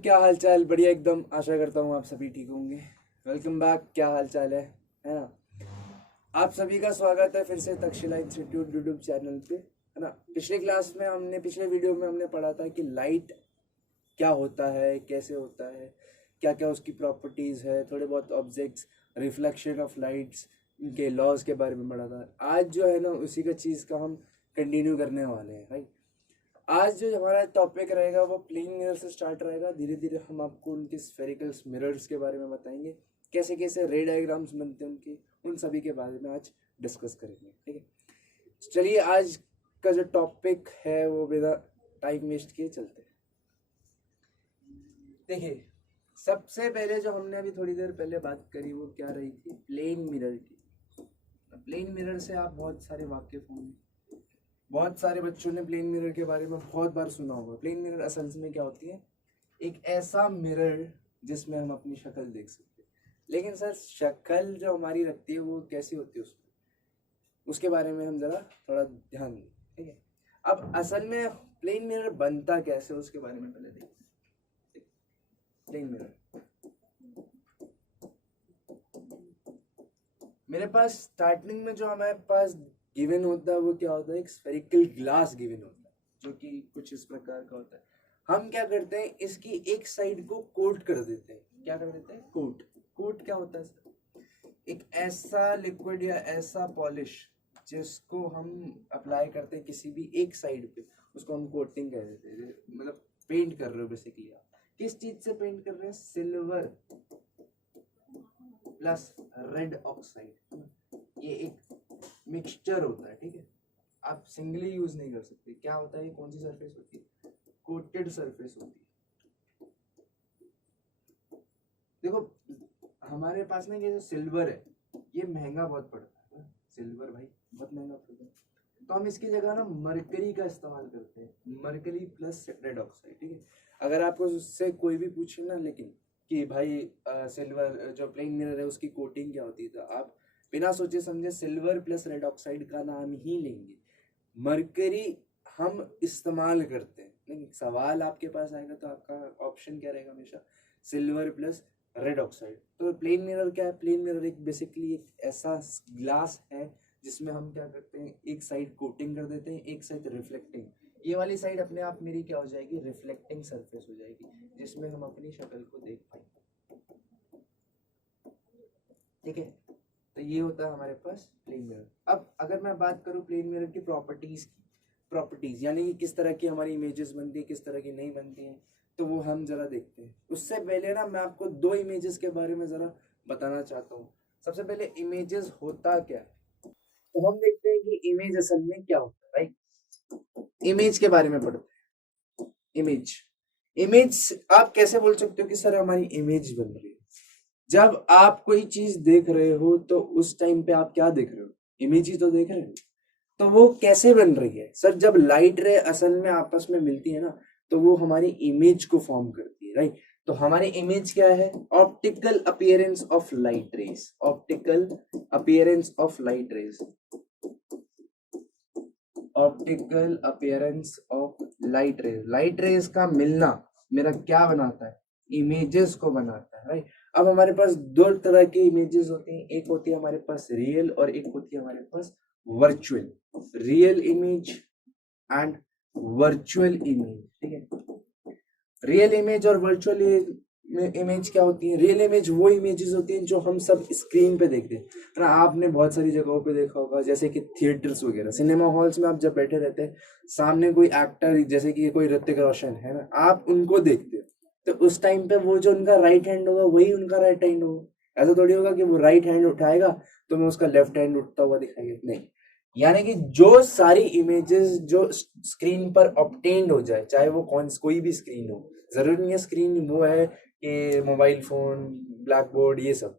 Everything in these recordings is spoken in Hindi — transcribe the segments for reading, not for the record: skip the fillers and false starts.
क्या हाल चाल? बढ़िया एकदम। आशा करता हूँ आप सभी ठीक होंगे। Welcome back. क्या हाल चाल है ना? आप सभी का स्वागत है फिर से तक्षशिला इंस्टीट्यूट यूट्यूब चैनल पे, है ना। पिछले वीडियो में हमने पढ़ा था कि लाइट क्या होता है, कैसे होता है, क्या क्या उसकी प्रॉपर्टीज़ है, थोड़े बहुत ऑब्जेक्ट्स, रिफ्लेक्शन ऑफ लाइट्स के लॉज के बारे में पढ़ा था। आज जो है ना उसी का चीज़ का हम कंटिन्यू करने वाले हैं भाई। आज जो हमारा टॉपिक रहेगा वो प्लेन मिरर से स्टार्ट रहेगा। धीरे धीरे हम आपको उनके स्फेरिकल मिरर्स के बारे में बताएंगे, कैसे कैसे रे डायग्राम्स बनते हैं उनके, उन सभी के बारे में आज डिस्कस करेंगे। ठीक है, चलिए आज का जो टॉपिक है वो बिना टाइम वेस्ट किए चलते हैं। देखिए, सबसे पहले जो हमने अभी थोड़ी देर पहले बात करी वो क्या रही थी? प्लेन मिरर की। प्लेन मिरर से आप बहुत सारे वाकिफ होंगे, बहुत सारे बच्चों ने प्लेन मिरर के बारे में बहुत बार सुना होगा। प्लेन मिरर असल में क्या होती है? एक ऐसा मिरर जिसमें हम अपनी शक्ल देख सकते हैं। लेकिन सर, शक्ल जो हमारी लगती है वो कैसी होती है उसमें, उसके बारे में हम जरा थोड़ा ध्यान दें। ठीक है, अब असल में प्लेन मिरर बनता कैसे उसके बारे में पहले देखते हैं। प्लेन मिरर, मेरे पास स्टार्टिंग में जो हमारे पास गिवन होता है वो क्या होता है? एक स्फेरिकल ग्लास गिवन होता है जो कि कुछ इस प्रकार का होता है। हम क्या करते हैं, इसकी एक साइड को कोट कर देते हैं। क्या कर देते हैं? कोट। कोट क्या होता है सर? एक ऐसा लिक्विड या ऐसा पॉलिश जिसको हम अप्लाई करते हैं किसी भी एक साइड पे, उसको हम कोटिंग कह देते हैं। मतलब पेंट कर रहे हो बेसिकली। आप किस चीज से पेंट कर रहे हैं? Silver plus red oxide. ये एक मिक्सचर होता है। ठीक है, आप सिंगली यूज नहीं कर सकते। क्या होता है? ये कौन सी सरफेस होती है? कोटेड सरफेस होती है। देखो, हमारे पास ना ये जो सिल्वर है ये महंगा बहुत पड़ता है। सिल्वर भाई बहुत महंगा पड़ता है, तो हम इसकी जगह ना मरकरी का इस्तेमाल करते हैं। Mercury plus red oxide. ठीक है, अगर आपको उससे कोई भी पूछे ना लेकिन कि भाई सिल्वर जो प्लेन मिरर है उसकी कोटिंग क्या होती है, तो आप बिना सोचे समझे सिल्वर प्लस रेड ऑक्साइड का नाम ही लेंगे। मरकरी हम इस्तेमाल करते हैं, लेकिन सवाल आपके पास आएगा तो आपका ऑप्शन क्या रहेगा? हमेशा सिल्वर प्लस रेड ऑक्साइड। तो प्लेन मिरर क्या है? प्लेन मिरर एक बेसिकली एक ऐसा ग्लास है जिसमें हम क्या करते हैं, एक साइड कोटिंग कर देते हैं, एक साइड रिफ्लेक्टिंग। ये वाली साइड अपने आप मेरी क्या हो जाएगी? रिफ्लेक्टिंग सरफेस हो जाएगी, जिसमें हम अपनी शक्ल को देख पाएंगे। ठीक है, तो ये होता है हमारे पास प्लेन मिरर। अब अगर मैं बात करूं प्लेन मिरर की प्रॉपर्टीज यानी कि किस तरह की हमारी इमेजेस बनती है, किस तरह की नहीं बनती हैं, तो वो हम जरा देखते हैं। उससे पहले ना मैं आपको दो इमेजेस के बारे में जरा बताना चाहता हूँ। सबसे पहले इमेजेस होता क्या है, तो हम देखते हैं कि इमेज असल में क्या होता है। राइट, इमेज के बारे में पढ़ते हैं। इमेज, इमेज आप कैसे बोल सकते हो कि सर हमारी इमेज बन रही है? जब आप कोई चीज देख रहे हो तो उस टाइम पे आप क्या देख रहे हो? इमेज ही तो देख रहे हो। तो वो कैसे बन रही है सर? जब लाइट रे असल में आपस में मिलती है ना, तो वो हमारी इमेज को फॉर्म करती है। राइट, तो हमारी इमेज क्या है? Optical appearance of light rays. Optical appearance of light rays. Optical appearance of light rays. Light rays का मिलना मेरा क्या बनाता है? इमेजेस को बनाता है। राइट, अब हमारे पास दो तरह की इमेजेस होती हैं। एक होती है हमारे पास रियल और एक होती है हमारे पास virtual. Real image and virtual image. ठीक है, रियल इमेज और वर्चुअल इमेज क्या होती है? रियल इमेज वो इमेजेस होती हैं जो हम सब स्क्रीन पे देखते हैं ना। आपने बहुत सारी जगहों पे देखा होगा, जैसे कि थिएटर्स वगैरह, सिनेमा हॉल्स में आप जब बैठे रहते हैं, सामने कोई एक्टर जैसे कि कोई ऋतिक रोशन है ना, आप उनको देखते हो, तो उस टाइम पे वो जो उनका राइट हैंड होगा वही उनका राइट हैंड होगा। ऐसा थोड़ी होगा कि वो राइट हैंड उठाएगा तो मैं उसका लेफ्ट हैंड उठता हुआ दिखाई नहीं। यानी कि जो सारी इमेजेस जो स्क्रीन पर ऑब्टेन्ड हो जाए, चाहे वो कोई भी स्क्रीन हो, जरूरी नहीं है स्क्रीन वो है कि मोबाइल फोन, ब्लैक बोर्ड, ये सब,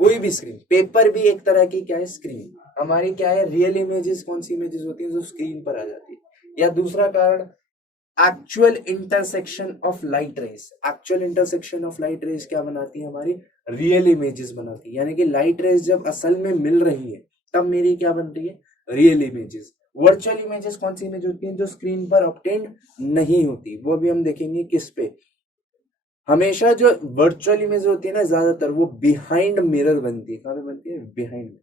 कोई भी स्क्रीन, पेपर भी एक तरह की क्या है? स्क्रीन। हमारी क्या है? रियल इमेजेस कौन सी इमेजेस होती हैं? जो स्क्रीन पर आ जाती है। या दूसरा कारण, actual intersection of light rays. Actual intersection of light rays क्या बनाती है? हमारी रियल इमेजेस बनाती है। यानी कि लाइट रेज जब असल में मिल रही है तब मेरी क्या बन रही है? Real images. वर्चुअल इमेजेस कौन सी इमेज होती हैं? जो स्क्रीन पर ऑब्टेन्ड नहीं होती। वो भी हम देखेंगे किस पे? हमेशा जो वर्चुअल इमेज होती है ना, ज्यादातर वो बिहाइंड मिरर बनती है। कहाँ पे बनती है? बिहाइंड।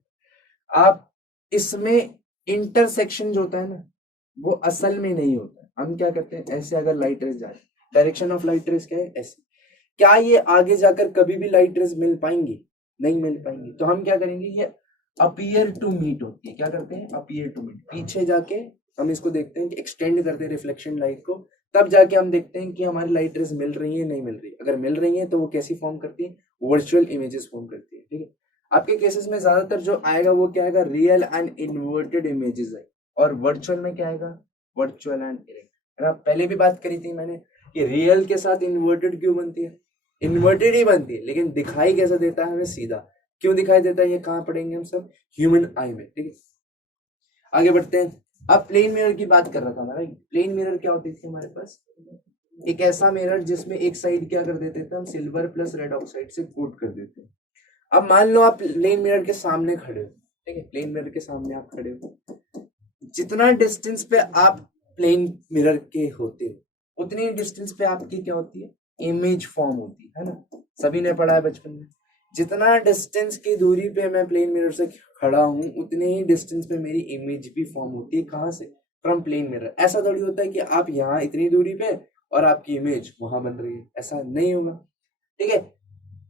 आप इसमें इंटरसेक्शन जो होता है ना, वो असल में नहीं होता है। हम क्या करते हैं, ऐसे अगर लाइट रेज जा रही, डायरेक्शन ऑफ लाइट रेज क्या है? ऐसे। क्या ये आगे जाकर कभी भी लाइट रेज मिल पाएंगी? नहीं मिल पाएंगी। तो हम क्या करेंगे, ये अपीयर टू मीट होती है। क्या करते हैं? Appear to meet. पीछे जाके हम इसको देखते हैं कि एक्सटेंड करते हैं रिफ्लेक्शन लाइट को, तब जाके हम देखते हैं कि हमारी लाइट रेज मिल रही है नहीं मिल रही। अगर मिल रही है तो वो कैसी फॉर्म करती है? वर्चुअल इमेजेस फॉर्म करती है। ठीक है। आपके केसेस में ज्यादातर जो आएगा वो क्या आएगा? रियल एंड इन्वर्टेड इमेजेस है। और वर्चुअल में क्या आएगा? Virtual and erect. पहले भी बात करी थी मैंने कि रियल के साथ इन्वर्टेड क्यों बनती है? इन्वर्टेड ही बनती है, लेकिन दिखाई कैसा देता है हमें? सीधा। क्यों दिखाई देता है? ये कहाँ पढ़ेंगे हम सब? ह्यूमन आई में। ठीक है, आगे बढ़ते हैं। अब प्लेन मिरर की बात कर रहा था मैं। प्लेन मिरर क्या होती थी हमारे पास? एक ऐसा मिरर जिसमें एक साइड क्या कर देते थे हम? सिल्वर प्लस रेड ऑक्साइड से कोट कर देते हैं। अब मान लो आप प्लेन मिरर के सामने खड़े हो। ठीक है, प्लेन मिरर के सामने आप खड़े हो, जितना डिस्टेंस पे आप प्लेन मिरर के होते हो उतनी डिस्टेंस पे आपकी क्या होती है? इमेज फॉर्म होती है ना? सभी ने पढ़ा है बचपन में। जितना डिस्टेंस की दूरी पे मैं प्लेन मिरर से खड़ा हूं, उतने ही डिस्टेंस पे मेरी इमेज भी फॉर्म होती है। कहाँ से? From plane mirror. ऐसा थोड़ी होता है कि आप यहाँ इतनी दूरी पे और आपकी इमेज वहां बन रही है, ऐसा नहीं होगा। ठीक है।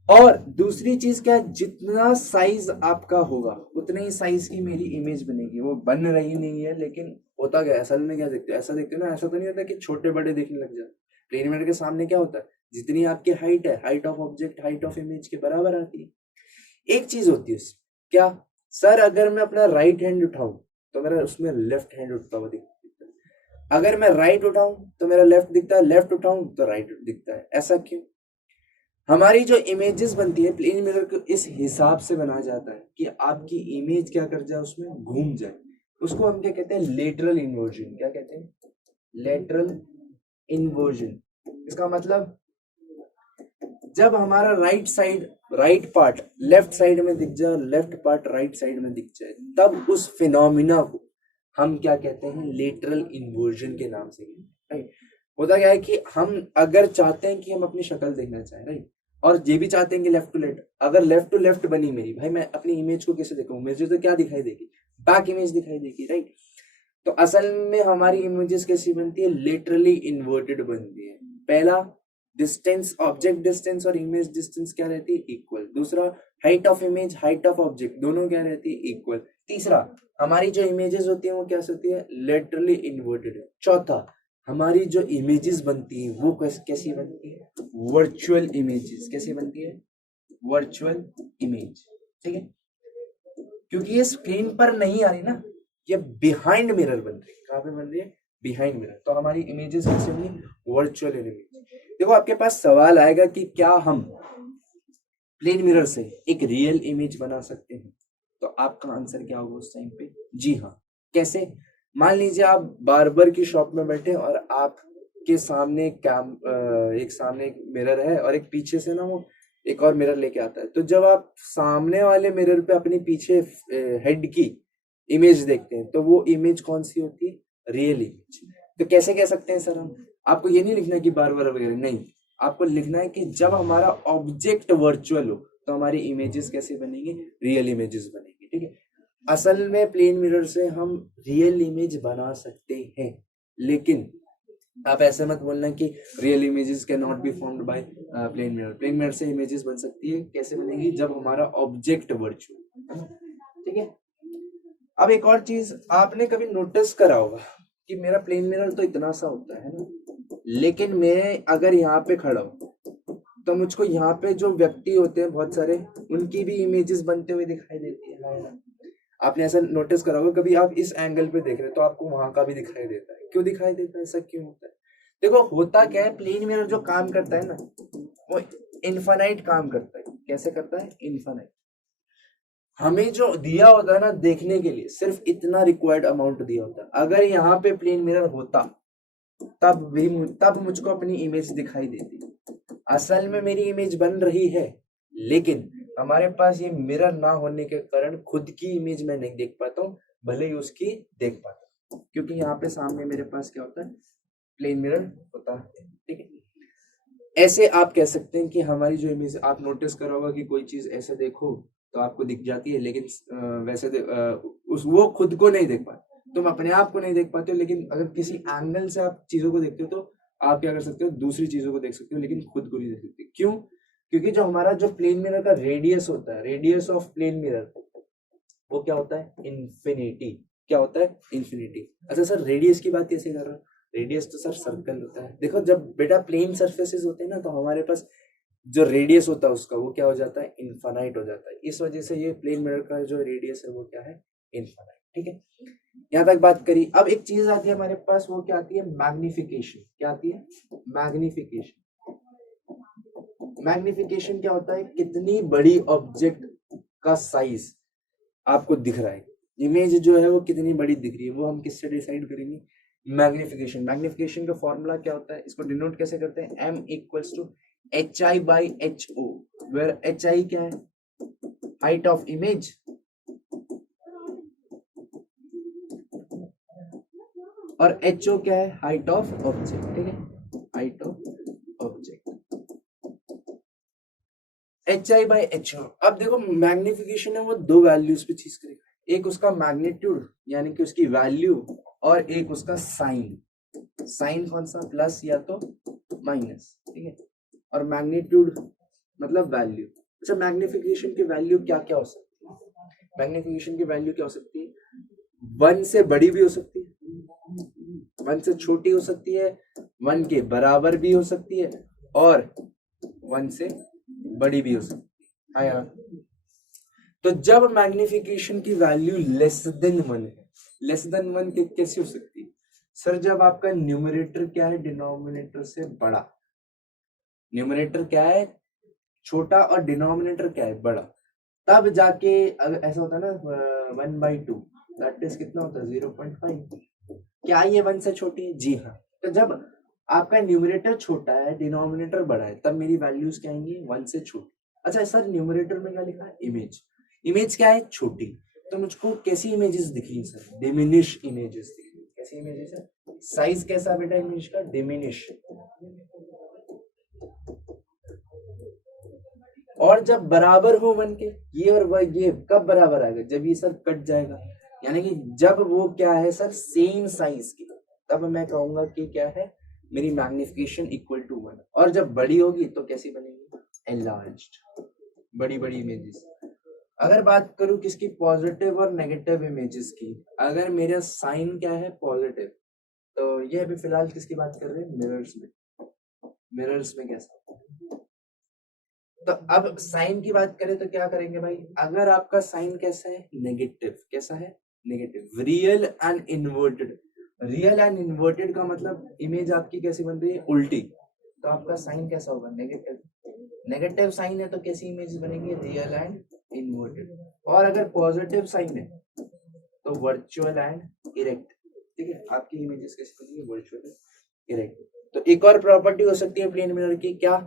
और दूसरी चीज क्या है? जितना साइज आपका होगा उतने ही साइज की मेरी इमेज बनेगी। वो बन रही नहीं है, लेकिन होता क्या है असल में? क्या देखते हो? ऐसा देखते हो ना, ऐसा तो नहीं होता कि छोटे बड़े देखने लग जाए। प्लेन मिरर के सामने क्या होता है? जितनी आपकी हाइट है, height of object height of image के बराबर आती है। एक चीज होती है उसमें, क्या सर? अगर मैं अपना राइट हैंड उठाऊं तो मेरा उसमें लेफ्ट हैंड उठता हुआ दिखता है। अगर मैं राइट उठाऊं तो मेरा लेफ्ट दिखता है, लेफ्ट उठाऊं तो राइट दिखता है। ऐसा क्यों? हमारी जो इमेजेस बनती है प्लेन मिरर को इस हिसाब से बनाया जाता है कि आपकी इमेज क्या कर जाए? उसमें घूम जाए। उसको हम क्या कहते हैं? Lateral inversion. क्या कहते हैं? Lateral inversion. इसका मतलब जब हमारा right side, right part left side में दिख जाए, लेफ्ट पार्ट राइट साइड में दिख जाए, तब उस फिनोमिना को हम क्या कहते हैं? लेटरल इन्वर्जन के नाम से। राइट। होता क्या है कि हम अगर चाहते हैं कि हम अपनी शक्ल देखना चाहें, राइट, और ये भी चाहते हैं कि लेफ्ट टू लेफ्ट, अगर लेफ्ट टू लेफ्ट बनी मेरी, भाई मैं अपनी इमेज को कैसे देखूं? मुझे तो क्या दिखाई देगी? बैक इमेज दिखाई देगी, राइट। तो असल में हमारी इमेजेस कैसी बनती है? लिटरली इन्वर्टेड बनती है। पहला, डिस्टेंस, ऑब्जेक्ट डिस्टेंस और इमेज डिस्टेंस क्या रहती है? इक्वल। दूसरा, height of image height of object दोनों क्या रहती है? इक्वल। तीसरा, हमारी जो इमेजेस होती है वो क्या होती है? Literally inverted. चौथा, हमारी जो इमेजेस बनती है वो कैसी बनती है? Virtual images. कैसी बनती है? Virtual image. ठीक है, क्योंकि ये स्क्रीन पर नहीं आ रही ना, ये बिहाइंड मिरर बन रही है। कहाँ पे बन रही है? Behind mirror. तो हमारी इमेजेस कैसे बनी? Virtual image. देखो आपके पास सवाल आएगा कि क्या हम प्लेन मिरर से एक रियल इमेज बना सकते हैं? तो आपका आंसर क्या होगा उस टाइम पे? जी हाँ। कैसे? मान लीजिए आप बार्बर की शॉप में बैठे और आपके सामने एक सामने एक मिरर है और एक पीछे से ना वो एक और मिरर लेके आता है। तो जब आप सामने वाले मिरर पे अपनी पीछे हेड की इमेज देखते हैं तो वो इमेज कौन सी होती है? Real image. तो कैसे कह सकते हैं सर हम? आपको ये नहीं लिखना कि बार्बर वगैरह, नहीं। आपको लिखना है कि जब हमारा ऑब्जेक्ट वर्चुअल हो तो हमारी इमेजेस कैसे बनेंगी? रियल इमेजेस बनेंगी। ठीक है। असल में प्लेन मिरर से हम रियल इमेज बना सकते हैं, लेकिन आप ऐसे मत बोलना कि real images can not be formed by plane mirror. Plane mirror से इमेजेस बन सकती है। कैसे बनेगी? जब हमारा ऑब्जेक्ट वर्चुअल। ठीक है। अब एक और चीज आपने कभी नोटिस करा होगा कि मेरा प्लेन मिरर तो इतना सा होता है ना, लेकिन मैं अगर यहाँ पे खड़ा हूँ तो मुझको यहाँ पे जो व्यक्ति होते हैं बहुत सारे, उनकी भी इमेजेस बनते हुए दिखाई देती है। आपने ऐसा नोटिस करा होगा, कभी आप इस एंगल पे देख रहे हैं तो आपको वहां का भी दिखाई देता है। क्यों दिखाई देता है? ऐसा क्यों होता है? देखो होता क्या है, प्लेन मिरर जो काम करता है ना, वो इनफाइनाइट काम करता है। कैसे करता है? इनफाइनाइट। हमें जो दिया होता है ना देखने के लिए, सिर्फ इतना रिक्वायर्ड अमाउंट दिया होता है। अगर यहाँ पे प्लेन मिरर होता तब मुझको अपनी इमेज दिखाई देती। असल में मेरी इमेज बन रही है, लेकिन हमारे पास ये मिरर ना होने के कारण खुद की इमेज मैं नहीं देख पाता हूँ, भले ही उसकी देख पाता हूँ, क्योंकि यहाँ पे सामने मेरे पास क्या होता है? प्लेन मिरर होता है। ठीक है। ऐसे आप कह सकते हैं कि हमारी जो इमेज, आप नोटिस करा होगा कि कोई चीज ऐसे देखो तो आपको दिख जाती है, लेकिन उस वो खुद को नहीं देख पाते, तुम अपने आप को नहीं देख पाते हो, लेकिन अगर किसी एंगल से आप चीजों को देखते हो तो आप क्या कर सकते हो, दूसरी चीजों को देख सकते हो, लेकिन खुद को नहीं देख सकते। क्यों? क्योंकि जो हमारा जो प्लेन मिरर का रेडियस होता है, रेडियस ऑफ प्लेन मिरर, वो क्या होता है, इन्फिनिटी। क्या होता है? इन्फिनिटी। अच्छा सर रेडियस की बात कैसे कर रहा हूँ? रेडियस तो सर सर्कल होता है। देखो जब बेटा प्लेन सरफेसेस होते हैं ना, तो हमारे पास जो रेडियस होता है उसका वो क्या हो जाता है, इनफाइनाइट हो जाता है। इस वजह से ये प्लेन मिरर का जो रेडियस है वो क्या है, इनफाइनाइट। ठीक है, यहाँ तक बात करी। अब एक चीज आती है हमारे पास, वो क्या आती है, मैग्निफिकेशन। क्या आती है? मैग्निफिकेशन। मैग्निफिकेशन क्या होता है, कितनी बड़ी ऑब्जेक्ट का साइज आपको दिख रहा है, इमेज जो है वो कितनी बड़ी दिख रही है, वो हम किससे डिसाइड करेंगे, मैग्निफिकेशन। मैग्निफिकेशन का फॉर्मूला क्या होता है, इसको डिनोट कैसे करते हैं, m equals to h I by h o, where h I क्या है, हाइट ऑफ इमेज, और एच ओ क्या है, हाइट ऑफ ऑब्जेक्ट। ठीक है, height of object, h I by h o. अब देखो मैग्निफिकेशन है वो दो वैल्यूज पे चीज करेगा, एक उसका मैग्नीट्यूड यानी कि उसकी वैल्यू, और एक उसका साइन। साइन कौन सा, प्लस या तो माइनस। ठीक है, और मैग्नीट्यूड मतलब वैल्यू। अच्छा मैग्निफिकेशन की वैल्यू क्या क्या हो सकती है, मैग्निफिकेशन की वैल्यू क्या हो सकती है, 1 से बड़ी भी हो सकती है, 1 से छोटी हो सकती है, 1 के बराबर भी हो सकती है, और 1 से बड़ी भी हो सकती है। हाँ, तो जब मैग्निफिकेशन की वैल्यू लेस देन 1 है, लेस देन 1 के कैसे हो सकती है सर, जब आपका न्यूमरेटर क्या है, डिनोमिनेटर से बड़ा, न्यूमरेटर क्या है छोटा और डिनोमिनेटर क्या है बड़ा, तब जाके अगर ऐसा होता है ना 1/2, दैट इज कितना होता है 0.5। क्या ये 1 से छोटी है? जी हाँ। तो जब आपका न्यूमरेटर छोटा है, डिनोमिनेटर बड़ा है, तब मेरी वैल्यूज क्या आएंगी, 1 से छोटी। अच्छा सर न्यूमरेटर में क्या लिखा है, इमेज। इमेज क्या है, छोटी। तो मुझको कैसी इमेजेस दिखी सर, डिमिनिश इमेजेस दिखी। कैसी इमेजेस है, साइज कैसा बेटा इमेज का, डिमिनिश। और जब बराबर हो 1 के, ये और वह, ये कब बराबर आएगा, जब ये सर कट जाएगा, यानी कि जब वो क्या है सर सेम साइज की, तब मैं कहूंगा कि क्या है, मेरी मैग्निफिकेशन इक्वल टू 1। और जब बड़ी होगी तो कैसी बनेगी, एनलार्ज्ड, बड़ी बड़ी इमेजेस। अगर बात करूं किसकी, पॉजिटिव और नेगेटिव इमेजेस की, अगर मेरा साइन क्या है पॉजिटिव, तो ये अभी फिलहाल किसकी बात कर रहे हैं, मिरर्स में। मिरर्स में कैसा, तो अब साइन की बात करें तो क्या करेंगे भाई, अगर आपका साइन कैसा है, नेगेटिव। कैसा है, negative. Real and inverted, real and inverted का मतलब इमेज आपकी कैसी बन रही है, उल्टी, तो आपका साइन कैसा होगा, नेगेटिव। नेगेटिव साइन है तो कैसी इमेज बनेगी, रियल एंड इन्वर्टेड। और अगर पॉजिटिव साइन है तो वर्चुअल एंड इरेक्ट। ठीक है, आपकी इमेजेस कैसी बनेगी, वर्चुअल इरेक्ट। तो एक और प्रॉपर्टी हो सकती है प्लेन मिरर की, क्या,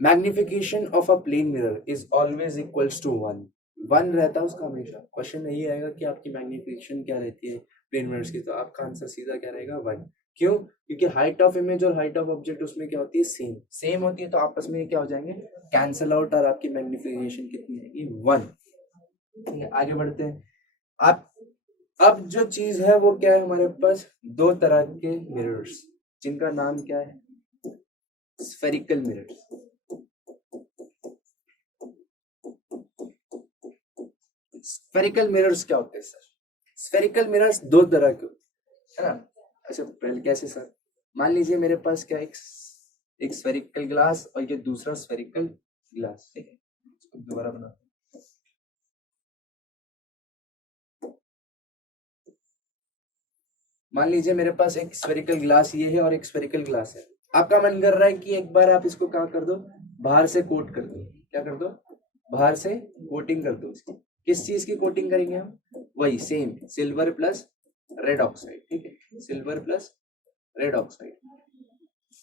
magnification of a plane mirror is always equals to 1। 1 रहता है उसका हमेशा। क्वेश्चन यही आएगा कि आपकी मैग्निफिकेशन क्या रहती है प्लेन मिरर्स की, तो आपका आंसर सीधा क्या रहेगा, 1। क्यों? क्योंकि हाइट ऑफ इमेज और हाइट ऑफ ऑब्जेक्ट उसमें क्या होती है, सेम। सेम होती है तो आपस में क्या हो जाएंगे, कैंसल आउट, और आपकी मैग्निफिकेशन कितनी आएगी, 1। ठीक है, आगे बढ़ते हैं। आप अब जो चीज है वो क्या है, हमारे पास दो तरह के मिरर्स, जिनका नाम क्या है, स्फेरिकल मिरर्स। स्फेरिकल मिरर्स क्या होते हैं सर, स्फेरिकल मिरर्स दो तरह के होते हैं, है ना। अच्छा पहले कैसे सर, मान लीजिए मेरे पास क्या एक स्फेरिकल ग्लास और ये दूसरा स्फेरिकल ग्लास। ठीक है, इसको दोबारा बना, मान लीजिए मेरे पास एक स्फेरिकल ग्लास ये है और एक स्फेरिकल ग्लास है। आपका मन कर रहा है कि एक बार आप इसको क्या कर दो, बाहर से कोट कर दो। क्या कर दो, बाहर से कोटिंग कर दो इसकी। किस चीज की कोटिंग करेंगे हम, वही same silver plus red oxide. ठीक है, सिल्वर प्लस रेड ऑक्साइड।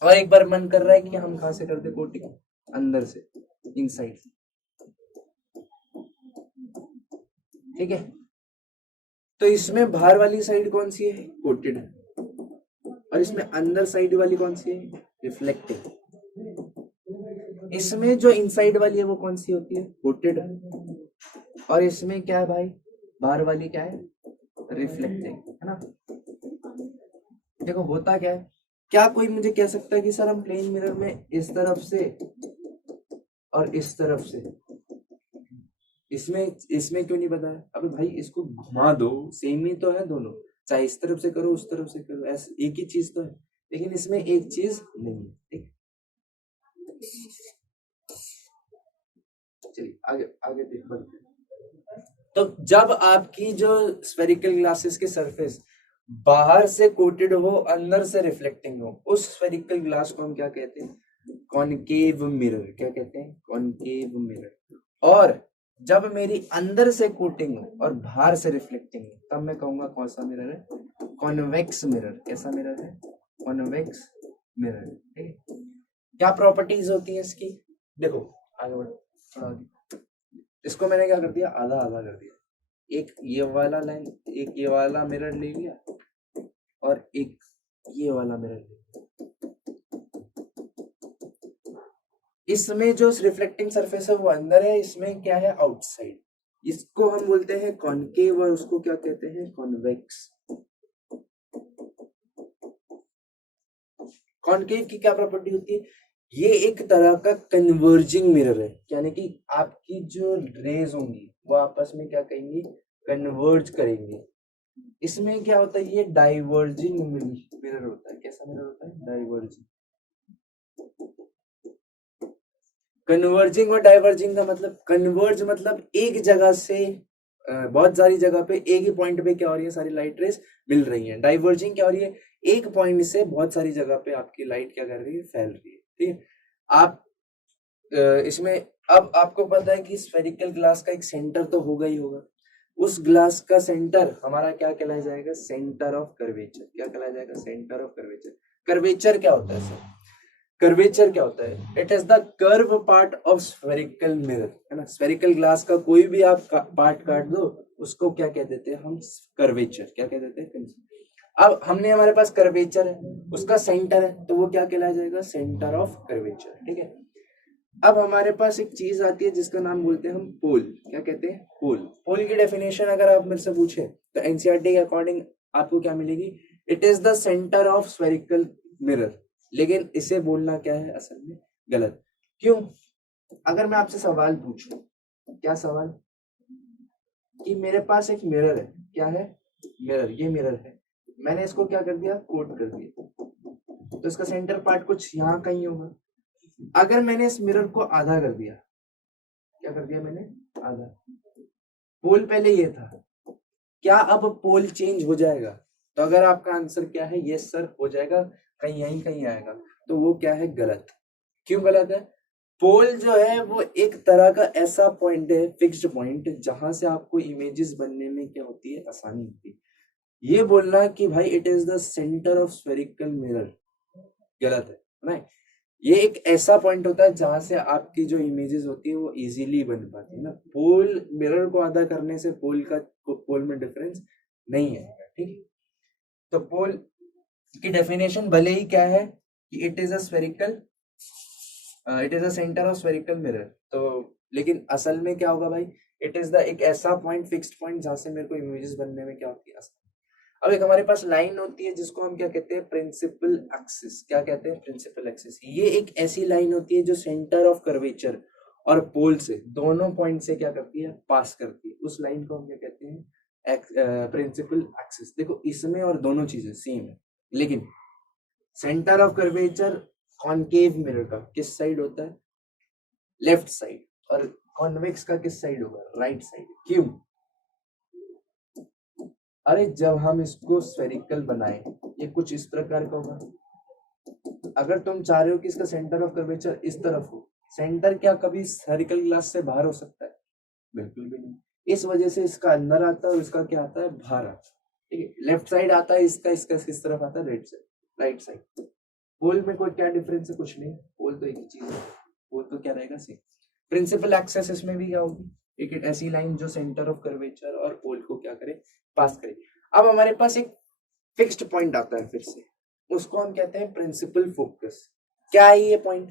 और एक बार मन कर रहा है कि हम कहां से कर दे कोटिंग, अंदर से, इनसाइड। ठीक है, तो इसमें बाहर वाली साइड कौन सी है, कोटेड, और इसमें अंदर साइड वाली कौन सी है, रिफ्लेक्टिव। इसमें जो इनसाइड वाली है वो कौन सी होती है, कोटेड, और इसमें क्या है भाई, बाहर वाली क्या है, रिफ्लेक्टिंग, है ना। देखो होता क्या है, क्या कोई मुझे कह सकता है कि सर हम प्लेन मिरर में इस तरफ से और इस तरफ से, इसमें इसमें क्यों नहीं बताया, अबे भाई इसको घुमा दो, सेम ही तो है दोनों, चाहे इस तरफ से करो उस तरफ से करो, ऐसे एक ही चीज तो है, लेकिन इसमें एक चीज नहीं है, ठीक। चलिए आगे आगे बढ़ते हैं। तो जब आपकी जो स्फेरिकल ग्लासेस की सरफेस बाहर से कोटेड हो, अंदर से रिफ्लेक्टिंग हो, उस स्फेरिकल ग्लास को हम क्या कहते हैं, कॉनकेव मिरर। क्या कहते हैं, कॉनकेव मिरर। और जब मेरी अंदर से कोटिंग हो और बाहर से रिफ्लेक्टिंग हो, तब मैं कहूंगा कौन सा मिरर है, कॉन्वेक्स मिरर। कैसा मिरर है, कॉन्वेक्स मिरर, ठीक है। क्या प्रॉपर्टीज होती है इसकी, देखो आगे बढ़ो थोड़ा आगे। इसको मैंने क्या कर दिया, आधा आधा कर दिया, एक ये वाला लाइन, एक ये वाला मिरर ले लिया और एक ये वाला मिरर ले लिया। इसमें जो रिफ्लेक्टिंग सरफेस है वो अंदर है, इसमें क्या है, आउटसाइड। इसको हम बोलते हैं कॉनकेव और उसको क्या कहते हैं, कॉन्वेक्स। कॉनकेव की क्या प्रॉपर्टी होती है, ये एक तरह का कन्वर्जिंग मिरर है, यानी कि आपकी जो रेज होंगी वो आपस में क्या करेंगी, कन्वर्ज करेंगे। इसमें क्या होता है, ये डाइवर्जिंग मिरर होता है। कैसा मिरर होता है, डाइवर्जिंग। कन्वर्जिंग और डाइवर्जिंग का मतलब, कन्वर्ज मतलब एक जगह से बहुत सारी जगह पे एक ही पॉइंट पे क्या हो रही है, सारी लाइट रेस मिल रही है। डाइवर्जिंग क्या हो रही है, एक पॉइंट से बहुत सारी जगह पे आपकी लाइट क्या कर रही है, फैल रही है, ठीक है। आप इसमें अब आपको पता है कि स्फेरिकल ग्लास का एक सेंटर तो होगा ही होगा, उस ग्लास का सेंटर हमारा क्या कहलाया जाएगा, सेंटर ऑफ कर्वेचर। क्या कहलाया जाएगा, सेंटर ऑफ कर्वेचर। कर्वेचर क्या होता है सर, कर्वेचर क्या होता है, it is the curve part of spherical mirror, है ना। स्फेरिकल ग्लास का कोई भी आप पार्ट काट दो, उसको क्या कह देते हैं हम, कर्वेचर। क्या कह देते हैं, अब हमने, हमारे पास कर्वेचर है, उसका सेंटर है, तो वो क्या कहलाया जाएगा, सेंटर ऑफ कर्वेचर, ठीक है। अब हमारे पास एक चीज आती है जिसका नाम बोलते हैं हम पोल। क्या कहते हैं, पोल। पोल की डेफिनेशन अगर आप मेरे से पूछे तो एनसीईआरटी के अकॉर्डिंग आपको क्या मिलेगी, it is the centre of spherical mirror. लेकिन इसे बोलना क्या है, असल में गलत। क्यों, अगर मैं आपसे सवाल पूछूं, क्या सवाल, कि मेरे पास एक मिरर है, क्या है, मिरर, ये मिरर है, मैंने इसको क्या कर दिया, कोट कर दिया, तो इसका सेंटर पार्ट कुछ यहाँ कहीं होगा। अगर मैंने इस मिरर को आधा कर दिया, क्या कर दिया मैंने, आधा, पोल पहले ये था, क्या अब पोल चेंज हो जाएगा, तो अगर आपका आंसर क्या है, यस सर हो जाएगा, कहीं यहीं कहीं आएगा, तो वो क्या है, गलत। क्यों गलत है, पोल जो है वो एक तरह का ऐसा पॉइंट है, फिक्स्ड पॉइंट, जहां से आपको इमेजेस बनने में क्या होती है, आसानी होती है। ये बोलना कि भाई it is the centre of spherical mirror, गलत है, राइट। ये एक ऐसा पॉइंट होता है जहां से आपकी जो इमेजेस होती है वो इजीली बन पाती है ना। पोल, मिरर को आधा करने से पोल में डिफरेंस नहीं है, ठीक है। तो पोल की डेफिनेशन भले ही क्या है कि it is a spherical, it is a centre of spherical mirror, तो लेकिन असल में क्या होगा भाई, इट इज द एक ऐसा पॉइंट, फिक्स्ड पॉइंट, जहां से मेरे को इमेजेस बनने में क्या होती है, आसानी। अब एक हमारे पास लाइन होती है जिसको हम क्या कहते हैं, प्रिंसिपल एक्सिस। क्या कहते हैं, प्रिंसिपल एक्सिस। ये एक ऐसी लाइन होती है जो सेंटर ऑफ कर्वेचर और पोल से, दोनों पॉइंट से क्या करती है, पास करती है। उस लाइन को हम क्या कहते हैं, प्रिंसिपल एक्सिस। देखो इसमें और दोनों चीजें सेम है, लेकिन centre of curvature concave mirror का किस साइड होता है, लेफ्ट साइड, और कॉन्वेक्स का किस साइड होगा, राइट साइड। क्यों, अरे जब हम इसको स्फेरिकल बनाए, ये कुछ इस प्रकार का होगा। अगर तुम चाह रहे हो कि इसका सेंटर ऑफ कर्वेचर इस तरफ हो, सेंटर क्या कभी स्फेरिकल ग्लास से बाहर हो सकता है, बिल्कुल भी नहीं। इस वजह से इसका अंदर आता है और इसका क्या आता है, बाहर आता है, ठीक है। लेफ्ट साइड आता है इसका, इसका किस तरफ आता है, राइट साइड। पोल में कोई क्या डिफरेंस है, कुछ नहीं, पोल तो एक ही चीज है, पोल तो क्या रहेगा, सेम। प्रिंसिपल एक्सेस इसमें भी क्या होगी, एक ऐसी लाइन जो सेंटर ऑफ कर्वेचर और पोल को क्या करे, पास करे। अब हमारे पास एक फिक्स्ड पॉइंट आता है फिर से, उसको हम कहते हैं प्रिंसिपल फोकस। क्या है ये पॉइंट?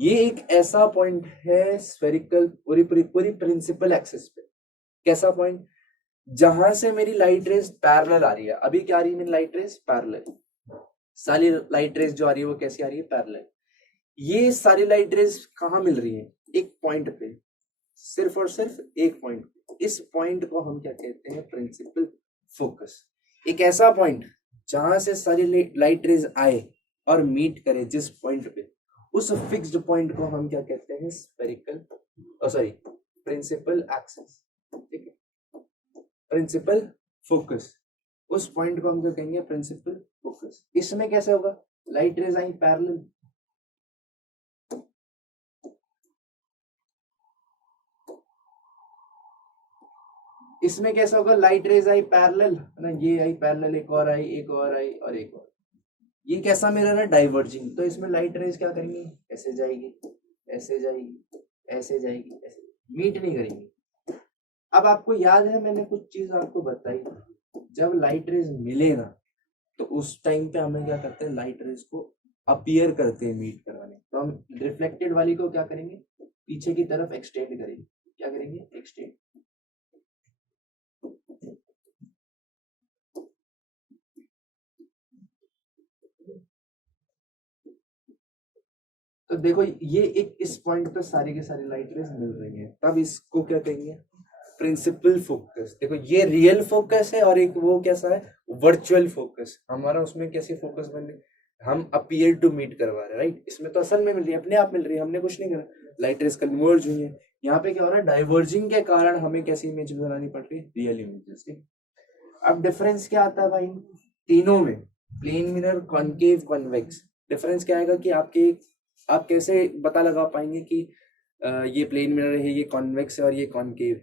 ये एक ऐसा पॉइंट है स्फेरिकल पूरी पूरी पूरी प्रिंसिपल एक्सिस पे। कैसा पॉइंट? जहां से मेरी लाइट रेज पैरेलल आ रही है। अभी क्या आ रही है मेरी लाइट रेज? पैरेलल। सारी लाइट रेज जो आ रही है वो कैसी आ रही है? पैरेलल। ये सारी लाइट रेज कहाँ मिल रही है? एक पॉइंट पे, सिर्फ और सिर्फ एक पॉइंट पे। इस पॉइंट को हम क्या कहते हैं? Principal focus. एक ऐसा पॉइंट जहां से सारी लाइट रेज आए और मीट करे जिस पॉइंट पे, उस फिक्स्ड पॉइंट को हम क्या कहते हैं? Spherical, sorry, principal axis. ठीक है, प्रिंसिपल फोकस। उस पॉइंट को हम क्या कहेंगे? Principal focus. इसमें कैसे होगा? लाइट रेज आई पैरेलल, इसमें कैसा होगा? लाइट रेज आई पैरेलल, है ना, ये आई पैरेलल, एक और आई, एक और आई और एक और। ये कैसा मिरर है? डाइवर्जिंग। तो इसमें लाइट रेज क्या करेंगी? ऐसे जाएगी, ऐसे जाएगी, ऐसे जाएगी, ऐसे, मीट नहीं करेंगी। अब आपको याद है मैंने कुछ चीज आपको बताई, जब लाइट रेज मिले ना तो उस टाइम पे हमें क्या करते हैं? लाइट रेज को अपीयर करते हैं मीट करवाने। तो हम रिफ्लेक्टेड वाली को क्या करेंगे? पीछे की तरफ एक्सटेंड करेंगे। क्या करेंगे? एक्सटेंड। तो देखो ये एक इस पॉइंट पे सारी की सारी लाइट रेज मिल रही है, तब इसको क्या कहेंगे? Principal focus. देखो ये रियल फोकस है और एक वो कैसा है? Virtual focus. हमारा उसमें कैसे फोकस बन रही? हम अपीयर टू मीट करवा रहे हैं, राइट? इसमें तो असल में मिल रही है, अपने आप मिल रही है, हमने कुछ नहीं करा, लाइट रेज कन्वर्ज हुई है। यहाँ पे क्या हो रहा है? डाइवर्जिंग के कारण हमें कैसी इमेज बनानी पड़ रही है? Real images. ठीक, अब डिफरेंस क्या आता है भाई तीनों में? Plane mirror, concave, convex. Difference क्या आएगा कि आपके, आप कैसे पता लगा पाएंगे कि ये प्लेन मिरर है, ये कॉन्वेक्स है और ये कॉनकेव?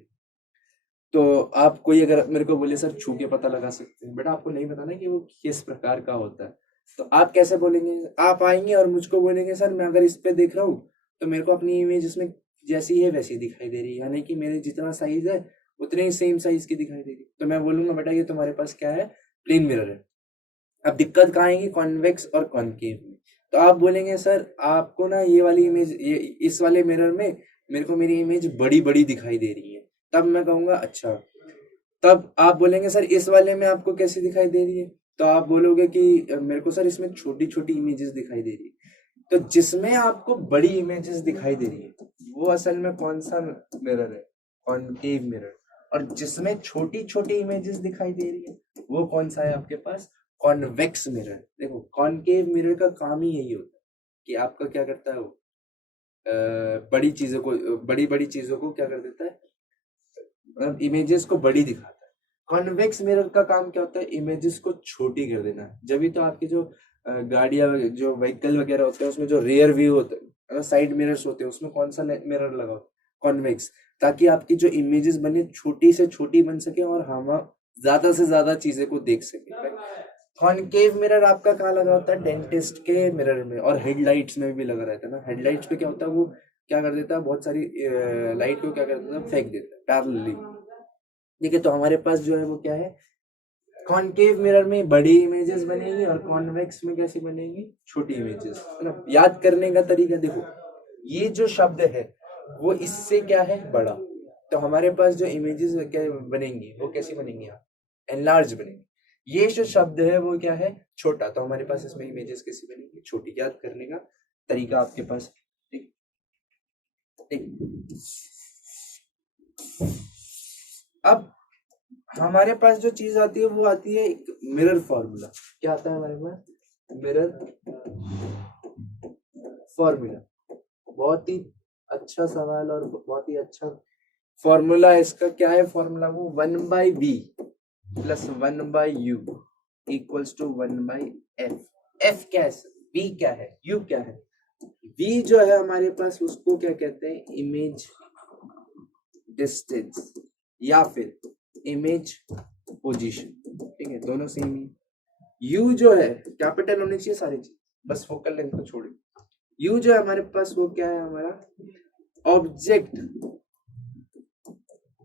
तो आप कोई अगर मेरे को बोले सर छू के पता लगा सकते हैं, बेटा आपको नहीं पता ना कि वो किस प्रकार का होता है। तो आप कैसे बोलेंगे? आप आएंगे और मुझको बोलेंगे सर मैं अगर इस पे देख रहा हूँ तो मेरे को अपनी इमेज इसमें जैसी है वैसी दिखाई दे रही है, यानी कि मेरे जितना साइज है उतने ही सेम साइज की दिखाई दे रही है। तो मैं बोलूंगा बेटा ये तुम्हारे पास क्या है? प्लेन मिरर है। अब दिक्कत कहाँ आएगी? कॉन्वेक्स और कॉनकेव में। तो आप बोलेंगे सर आपको ना ये वाली इमेज, ये इस वाले मिरर में मेरे को मेरी इमेज बड़ी बड़ी दिखाई दे रही है। तब मैं कहूंगा अच्छा। तब आप बोलेंगे सर इस वाले में आपको कैसी दिखाई दे रही है? तो आप बोलोगे कि मेरे को सर इसमें छोटी छोटी इमेजेस दिखाई दे रही है। तो जिसमें आपको बड़ी इमेजेस दिखाई दे रही है वो असल में कौन सा मिरर है? Concave mirror. और जिसमें छोटी छोटी इमेजेस दिखाई दे रही है वो कौन सा है आपके पास? Convex mirror. देखो कॉनकेव मिरर का काम ही यही होता है कि आपका क्या करता है वो, बड़ी चीजों को, बड़ी बड़ी चीजों को क्या कर देता है? मतलब इमेजेस को बड़ी दिखाता है। कॉन्वेक्स मिरर का काम क्या होता है? इमेजेस को छोटी कर देना। जब भी तो आपकी जो गाड़ियां, जो व्हीकल वगैरह होते हैं उसमें जो रियर व्यू होते हैं, साइड मिरर्स होते हैं, उसमें कौन सा मिरर लगा? कॉन्वेक्स। ताकि आपकी जो इमेजेस बने छोटी से छोटी बन सके और हम ज्यादा से ज्यादा चीजें को देख सके। कॉनकेव मिरर आपका कहाँ लगा होता है? डेंटिस्ट के मिरर में, और हेडलाइट्स में भी लगा रहता है ना। हेडलाइट्स पे क्या होता है? वो क्या कर देता है? बहुत सारी लाइट को क्या कर देता है? फेंक देता है पैरेलली। ठीक है, तो हमारे पास जो है वो क्या है? कॉनकेव मिरर में बड़ी इमेजेस बनेगी और कॉन्वेक्स में कैसी बनेगी? छोटी इमेजेस, है ना। याद करने का तरीका देखो, ये जो शब्द है वो इससे क्या है? बड़ा। तो हमारे पास जो इमेजेस क्या बनेंगी वो कैसी बनेंगी? यहाँ एनलार्ज बनेंगी। ये जो शब्द है वो क्या है? छोटा। तो हमारे पास इसमें इमेजेस कैसी बनेंगी? छोटी। याद करने का तरीका आपके पास। ठीक, ठीक। अब हमारे पास जो चीज आती है वो आती है एक मिरर फॉर्मूला। क्या आता है हमारे पास? Mirror formula. बहुत ही अच्छा सवाल और बहुत ही अच्छा फॉर्मूला है इसका। क्या है फॉर्मूला? वो 1/v plus 1/u equals to 1/f। f क्या है? v क्या है? u क्या है? v जो है हमारे पास उसको क्या कहते हैं? इमेज डिस्टेंस या फिर इमेज पोजीशन। ठीक है, दोनों सेम ही। u जो है कैपिटल होनी चाहिए सारी चीज, बस फोकल लेंथ को छोड़िए। u जो है हमारे पास वो क्या है? हमारा ऑब्जेक्ट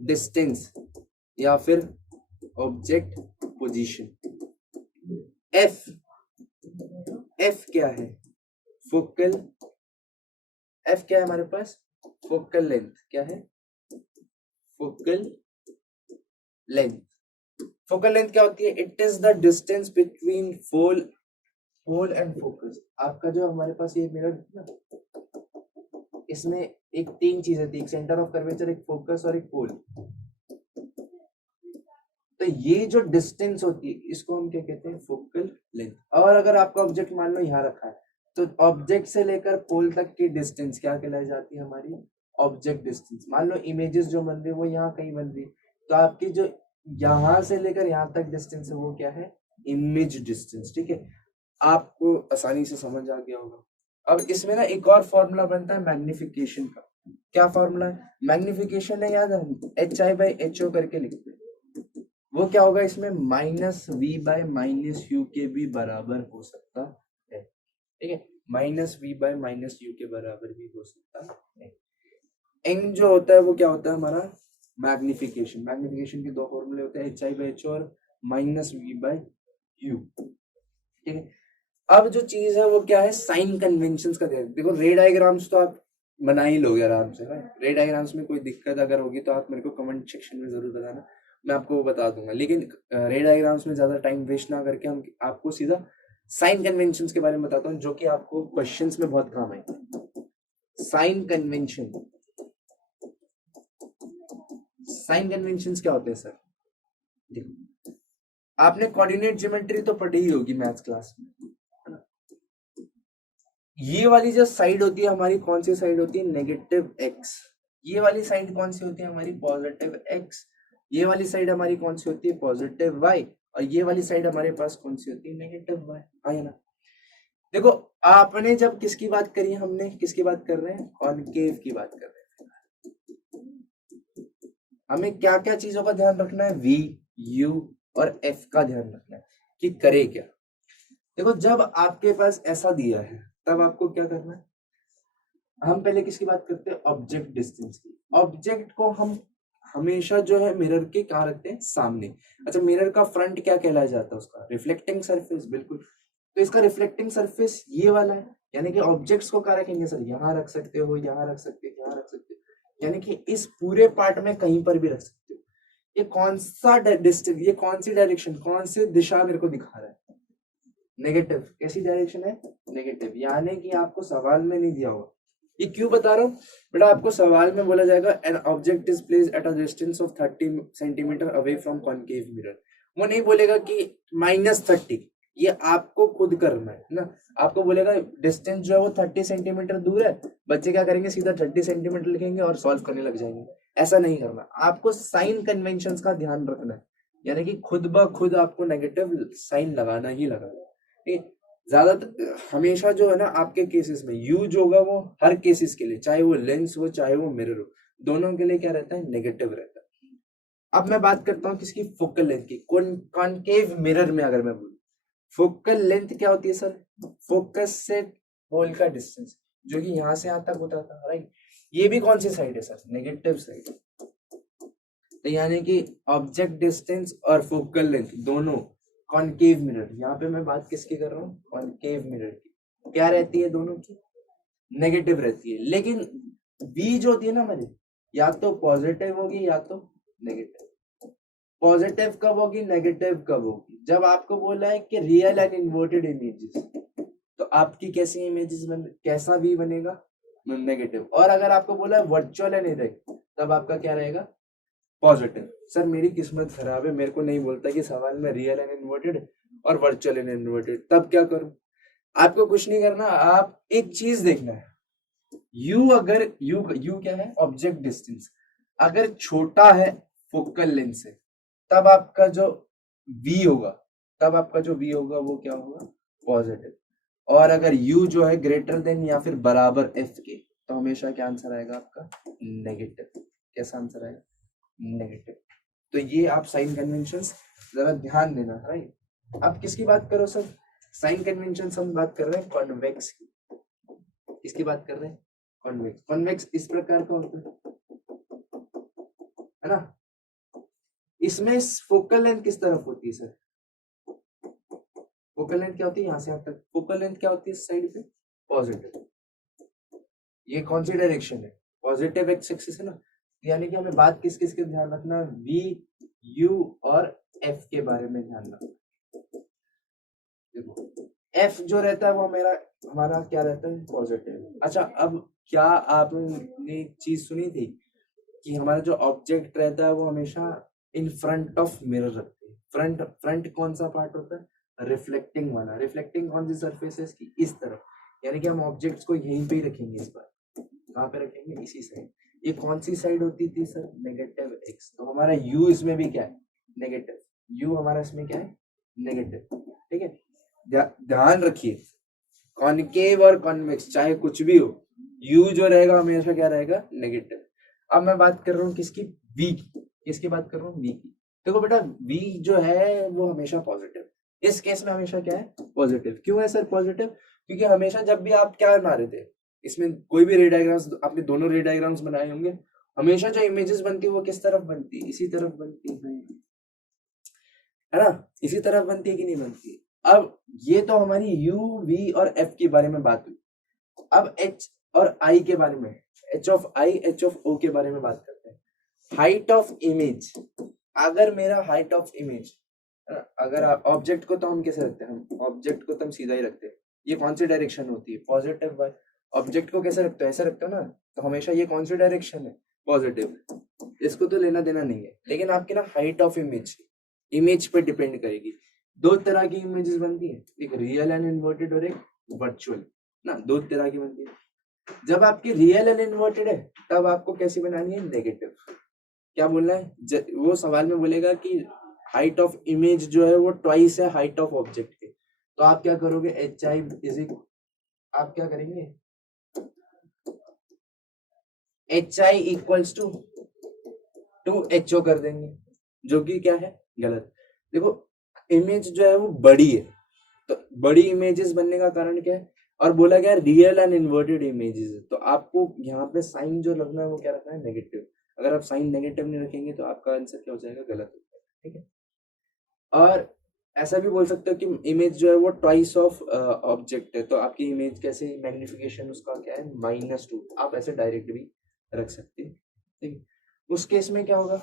डिस्टेंस या फिर ऑब्जेक्ट पोजीशन। f क्या है? फोकल, एफ क्या है हमारे पास, फोकल लेंथ, क्या है, फोकल लेंथ। फोकल लेंथ क्या होती है, it is the distance between pole and focus. आपका जो हमारे पास ये मिरर है ना, इसमें एक तीन चीजें थी, एक सेंटर ऑफ कर्वेचर, एक फोकस और एक पोल। तो ये जो डिस्टेंस होती है इसको हम क्या कहते हैं, फोकल लेंथ। और अगर आपका ऑब्जेक्ट मान लो यहाँ रखा है, तो ऑब्जेक्ट से लेकर पोल तक की डिस्टेंस क्या कहलाई जाती है, हमारी ऑब्जेक्ट डिस्टेंस। मान लो इमेजेस जो बन रही है वो यहाँ कहीं बन रही है, तो आपकी जो यहाँ से लेकर यहाँ तक डिस्टेंस है वो क्या है, इमेज डिस्टेंस। ठीक है, आपको आसानी से समझ आ गया होगा। अब इसमें ना एक और फॉर्मूला बनता है मैग्निफिकेशन का। क्या फॉर्मूला है, मैग्निफिकेशन है, याद है, HI/HO करके लिखते हैं। वो क्या होगा, इसमें -V/-U के भी बराबर हो सकता है। ठीक है, -V/-U के बराबर भी हो सकता है। एंग जो होता है वो क्या होता है हमारा, मैग्निफिकेशन। मैग्निफिकेशन के दो फॉर्मूले होते हैं, HI/HO और -V/U। ठीक है, अब जो चीज है वो क्या है, साइन कन्वेंशंस का ध्यान। देखो रे डायग्राम्स तो आप बना ही लोगे आराम से। रे डायग्राम्स में कोई दिक्कत अगर होगी तो आप मेरे को कमेंट सेक्शन में जरूर बताना, मैं आपको वो बता दूंगा। लेकिन रे डायग्राम्स में ज्यादा टाइम वेस्ट ना करके हम आपको सीधा साइन कन्वेंशंस के बारे में बताता हूँ, जो कि आपको क्वेश्चंस में बहुत काम आएंगे। साइन कन्वेंशन, साइन कन्वेंशंस क्या होते हैं सर, देखो आपने कोऑर्डिनेट ज्योमेट्री तो पढ़ी ही होगी मैथ्स क्लास में। ये वाली जो साइड होती है हमारी, कौन सी साइड होती है, नेगेटिव एक्स। ये वाली साइड कौन सी होती है हमारी, पॉजिटिव एक्स। ये वाली साइड हमारी कौन सी होती है, पॉजिटिव वाई। और ये वाली साइड हमारे पास कौन सी होती है, नेगेटिव वाई। आया ना। देखो आपने जब किसकी बात करी, हमने किसकी बात कर रहे हैं, कॉनकेव की बात कर रहे हैं। हमें क्या क्या चीजों का ध्यान रखना है, वी, यू और एफ का ध्यान रखना है कि करे क्या। देखो जब आपके पास ऐसा दिया है तब आपको क्या करना है, हम पहले किसकी बात करते हैं, ऑब्जेक्ट डिस्टेंस की। ऑब्जेक्ट को हम हमेशा जो है मिरर के कहाँ रखते हैं, सामने। अच्छा, मिरर का फ्रंट क्या कहलाया जाता है, उसका रिफ्लेक्टिंग सरफेस। बिल्कुल, तो इसका रिफ्लेक्टिंग सरफेस ये वाला है, यानी कि ऑब्जेक्ट्स को कहाँ रखेंगे सर, यहाँ रख सकते हो, यहाँ रख सकते हो, यहाँ रख सकते हो, यानी कि इस पूरे पार्ट में कहीं पर भी रख सकते हो। ये कौन सा डिस्टेंस, ये कौन सी डायरेक्शन, कौन सी दिशा मेरे को दिखा रहा है, नेगेटिव। कैसी डायरेक्शन है, नेगेटिव। यानी कि आपको सवाल में नहीं दिया होगा। ये क्यों बता रहा हूँ बेटा, आपको सवाल में बोला जाएगा an object is placed at a distance of 30 centimetre away from concave mirror. वो नहीं बोलेगा कि -30, ये आपको खुद करना है ना। आपको बोलेगा डिस्टेंस जो है वो 30 सेंटीमीटर दूर है, बच्चे क्या करेंगे, सीधा 30 सेंटीमीटर लिखेंगे और सॉल्व करने लग जाएंगे। ऐसा नहीं करना, आपको साइन कन्वेंशंस का ध्यान रखना है, यानी कि खुद ब खुद आपको नेगेटिव साइन लगाना ही लगाना है। ज्यादातर हमेशा जो है ना आपके केसेस में यू जो होगा वो हर केसेस के लिए, चाहे वो लेंस हो चाहे वो मिरर हो, दोनों के लिए क्या रहता है, नेगेटिव रहता है। अब मैं बात करता हूँ किसकी, फोकल लेंथ की। कॉनकेव मिरर में अगर मैं बोलूँ, फोकल लेंथ क्या होती है सर, फोकस से होल का डिस्टेंस, जो कि यहाँ से यहाँ तक होता था, राइट। ये भी कौन सी साइड है सर, नेगेटिव साइड। तो यानी कि ऑब्जेक्ट डिस्टेंस और फोकल लेंथ दोनों कॉनकेव मिरर, यहाँ पे मैं बात किसकी कर रहा हूँ, कॉनकेव मिरर की, क्या रहती है दोनों की, नेगेटिव रहती है। लेकिन बी जो होती है ना हमारी, या तो पॉजिटिव होगी या तो नेगेटिव। पॉजिटिव कब होगी, नेगेटिव कब होगी, जब आपको बोला है कि रियल एंड इन्वर्टेड इमेजेस, तो आपकी कैसी इमेजेस कैसा भी बनेगा, नेगेटिव। और अगर आपको बोला है वर्चुअल एंड इरेक्ट, तब आपका क्या रहेगा, पॉजिटिव। सर मेरी किस्मत खराब है, मेरे को नहीं बोलता कि सवाल में रियल एंड इन्वर्टेड और वर्चुअल एंड इन्वर्टेड, तब क्या करूं। आपको कुछ नहीं करना, आप एक चीज देखना है, यू अगर यू क्या है, ऑब्जेक्ट डिस्टेंस, अगर छोटा है फोकल लेंथ से, तब आपका जो वी होगा, तब आपका जो वी होगा वो क्या होगा, पॉजिटिव। और अगर यू जो है ग्रेटर देन या फिर बराबर एफ के, तो हमेशा क्या आंसर आएगा आपका, नेगेटिव। कैसा आंसर आएगा, नेगेटिव। तो ये आप साइन कन्वेंशंस जरा ध्यान देना, राइट। अब किसकी बात करो सर, साइन कन्वेंशंस हम बात कर रहे हैं कॉन्वेक्स की। किसकी बात कर रहे हैं, कॉन्वेक्स। कॉन्वेक्स इस प्रकार का होता है ना। इसमें फोकल लेंथ किस तरफ होती है सर, फोकल लेंथ क्या होती है, यहाँ से यहाँ तक। फोकल लेंथ क्या होती है, इस साइड पे पॉजिटिव। ये कौन सी डायरेक्शन है? पॉजिटिव एक्स एक्सिस है ना, यानी कि हमें बात किस किस के ध्यान रखना, वी, यू और एफ के बारे में ध्यान रखना। देखो एफ जो रहता है वो हमारा क्या रहता है? पॉजिटिव। अच्छा, अब क्या आपने चीज सुनी थी कि हमारा जो ऑब्जेक्ट रहता है वो हमेशा इन फ्रंट ऑफ मिरर रखते हैं। फ्रंट फ्रंट कौन सा पार्ट होता है? रिफ्लेक्टिंग वाला। रिफ्लेक्टिंग कौन सी सरफेस की? इस तरफ, यानी कि हम ऑब्जेक्ट्स को यहीं पे ही रखेंगे। इस बार कहाँ पे रखेंगे? इसी साइड। ये कौन सी साइड होती थी सर? Negative x. तो हमारा यू इसमें भी क्या है? नेगेटिव। यू हमारा इसमें क्या है? नेगेटिव। ठीक है, ध्यान रखिए, कॉनकेव और कॉन्वेक्स चाहे कुछ भी हो, यू जो रहेगा हमेशा क्या रहेगा? नेगेटिव। अब मैं बात कर रहा हूँ किसकी? वी की। किसकी बात कर रहा हूँ? वी की। देखो बेटा, वी जो है वो हमेशा पॉजिटिव। इस केस में हमेशा क्या है? पॉजिटिव। क्यों है सर पॉजिटिव? क्योंकि हमेशा जब भी आप क्या बना रहे थे, इसमें कोई भी रे डायग्राम्स, आपने दोनों रे डायग्राम्स बनाए होंगे, हमेशा जो इमेजेस बनती है वो किस तरफ बनती है? इसी तरफ बनती है ना? इसी तरफ बनती है कि नहीं बनती? अब ये तो हमारी यू, वी और एफ के बारे में बात हुई। अब एच और आई के बारे में, h of I, h of o के बारे में बात करते हैं। हाइट ऑफ इमेज, अगर मेरा हाइट ऑफ इमेज, अगर ऑब्जेक्ट को तो हम कैसे रखते हैं? हम ऑब्जेक्ट को तो हम सीधा ही रखते हैं। ये कौन सी डायरेक्शन होती है? Positive bye. ऑब्जेक्ट को कैसे रखते हो? ऐसे रखते हो ना, तो हमेशा ये कौन सी डायरेक्शन है? पॉजिटिव। इसको तो लेना देना नहीं है, लेकिन आपकी ना हाइट ऑफ इमेज पे डिपेंड करेगी। दो तरह की इमेजेस बनती है, एक रियल एंड इन्वर्टेड और एक वर्चुअल ना, दो तरह की बनती है। जब आपकी रियल एंड इन्वर्टेड है तब आपको कैसी बनानी है? नेगेटिव। क्या बोलना है? वो सवाल में बोलेगा कि हाइट ऑफ इमेज जो है वो ट्वाइस है हाइट ऑफ ऑब्जेक्ट के, तो आप क्या करोगे? एच आई इज इक्वल, आप क्या करेंगे? H I equals to h o कर देंगे, जो कि क्या है? गलत। देखो इमेज जो है वो बड़ी है, तो बड़ी इमेजेस बनने का कारण क्या है? और बोला गया रियल एंड इन्वर्टेड इमेजेस, तो आपको यहाँ पे साइन जो लगना है वो क्या रखना है? नेगेटिव। अगर आप साइन नेगेटिव नहीं रखेंगे तो आपका आंसर क्या हो जाएगा? गलत हो जाएगा। ठीक है, और ऐसा भी बोल सकते हो कि इमेज जो है वो ट्वाइस ऑफ ऑब्जेक्ट है, तो आपकी इमेज कैसे? मैग्निफिकेशन उसका क्या है? -2। आप ऐसे डायरेक्ट भी रख सकते हैं। ठीक है, उस केस में क्या होगा?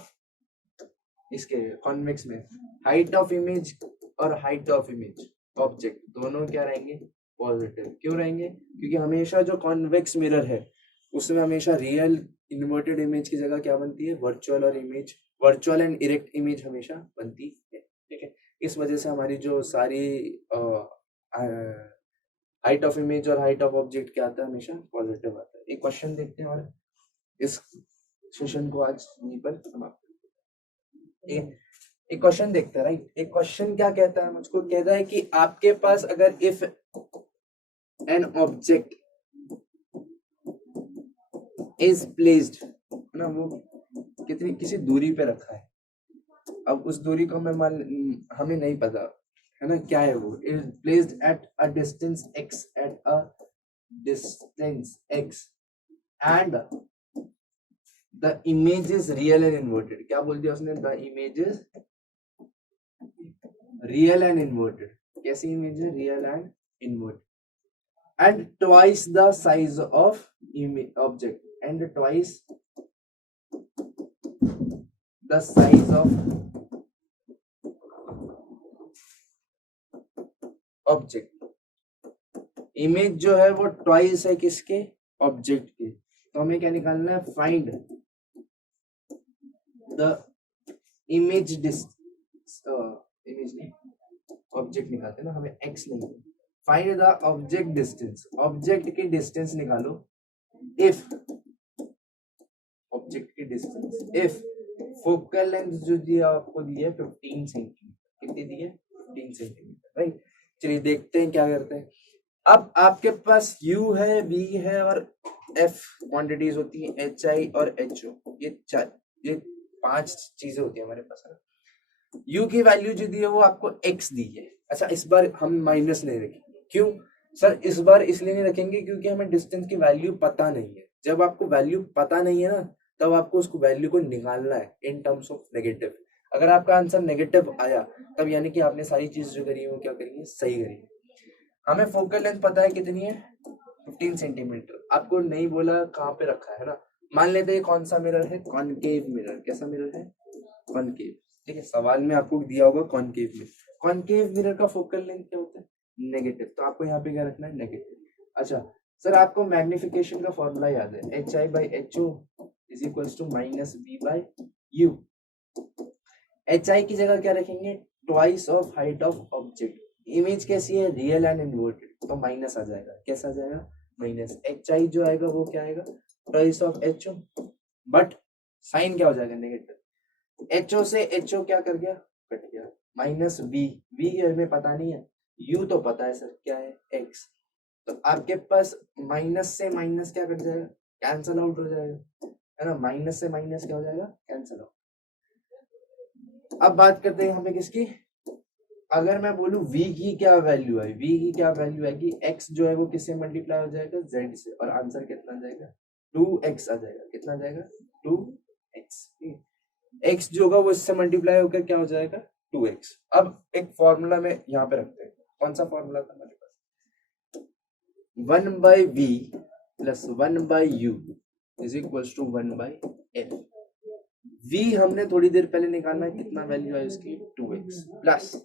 इसके कॉन्वेक्स में हाइट ऑफ इमेज और हाइट ऑफ इमेज ऑब्जेक्ट दोनों क्या रहेंगे? पॉजिटिव। क्यों रहेंगे? क्योंकि हमेशा जो कॉन्वेक्स मिरर है उसमें हमेशा रियल इन्वर्टेड इमेज की जगह क्या बनती है? वर्चुअल और image, virtual and erect image हमेशा बनती है। ठीक है, इस वजह से हमारी जो सारी हाइट ऑफ इमेज और हाइट ऑफ ऑब्जेक्ट क्या आता है? हमेशा पॉजिटिव आता है। एक क्वेश्चन देखते हैं और इस सेशन को आज यहीं पर समाप्त। एक क्वेश्चन देखते हैं, राइट? एक क्वेश्चन क्या कहता है? मुझको कहता है कि आपके पास अगर if an object is placed, है ना, वो कितनी किसी दूरी पे रखा है, अब उस दूरी को हमें नहीं पता, है ना, क्या है वो? Is placed at a distance x, at a distance x and the image is real and inverted. क्या बोल दिया उसने? The image is real and inverted. कैसी इमेज है? Real and inverted. And twice the size of object, and twice the size of object. Image जो है वो ट्वाइस है किसके? ऑब्जेक्ट के। तो हमें क्या निकालना है? फाइंड द इमेज इमेज नहीं, ऑब्जेक्ट निकालते ना, हमें एक्स नहीं, find the object distance. Object की डिस्टेंस निकालो इफ, ऑब्जेक्ट की डिस्टेंस इफ फोकल लेंथ जो दिया आपको दिया 15 सेंटीमीटर। कितनी दी है? 15 सेंटीमीटर, राइट? चलिए देखते हैं क्या करते हैं। अब आपके पास u है, v है और f क्वांटिटीज होती है, एच आई और एच ओ। ये 5 चीजें होती है हमारे पास, है ना। u की वैल्यू जो दी है वो आपको x दी है। अच्छा, इस बार हम माइनस नहीं रखेंगे। क्यों सर? इस बार इसलिए नहीं रखेंगे क्योंकि हमें डिस्टेंस की वैल्यू पता नहीं है। जब आपको वैल्यू पता नहीं है ना, तब आपको उसको वैल्यू को निकालना है इन टर्म्स ऑफ नेगेटिव। अगर आपका आंसर नेगेटिव आया तब यानी कि आपने सारी चीज जो करी है वो क्या करी है? सही करी है। हमें फोकल लेंथ पता है कितनी है? 15 सेंटीमीटर। आपको नहीं बोला कहाँ पे रखा है ना। मान लेते हैं कौन सा मिरर है, कॉनकेव मिरर। कैसा मिरर है, कॉनकेव। ठीक है, सवाल में आपको दिया होगा कॉनकेव मिरर। कॉनकेव मिरर का फोकल लेंथ क्या होता है, नेगेटिव। तो आपको यहाँ पे क्या रखना है, नेगेटिव। अच्छा सर, आपको मैग्निफिकेशन का फॉर्मूला याद है, HI/HO is equals to -B/U। HI की जगह क्या रखेंगे, twice of height of object. Image कैसी है, रियल एंड इन्वर्टेड, तो माइनस आ जाएगा। कैसा आ जाएगा, माइनस। HI जो आएगा वो क्या आएगा, twice of HO, but sign क्या हो जाएगा, नेगेटिव। HO से HO क्या कर गया, कट गया। माइनस V हमें पता नहीं है, U तो पता है सर क्या है, X। तो आपके पास माइनस से माइनस क्या कट जाएगा, कैंसल आउट हो जाएगा, है ना। माइनस से माइनस क्या हो जाएगा, कैंसल आउट। अब बात करते हैं यहाँ पे किसकी, अगर मैं बोलूं V की क्या वैल्यू है, V की क्या वैल्यू आएगी, X जो है वो किससे मल्टीप्लाई हो जाएगा, Z से, और आंसर कितना जाएगा, 2x आ जाएगा। कितना जाएगा, 2x। X जो होगा वो इससे मल्टीप्लाई होकर क्या हो जाएगा, 2x। अब एक फॉर्मूला में यहाँ पे रखते हैं, कौन सा फॉर्मूला था हमारे पास, 1/v plus 1/u is equals to 1/f। v हमने थोड़ी देर पहले निकालना है, कितना वैल्यू है इसकी, 2x प्लस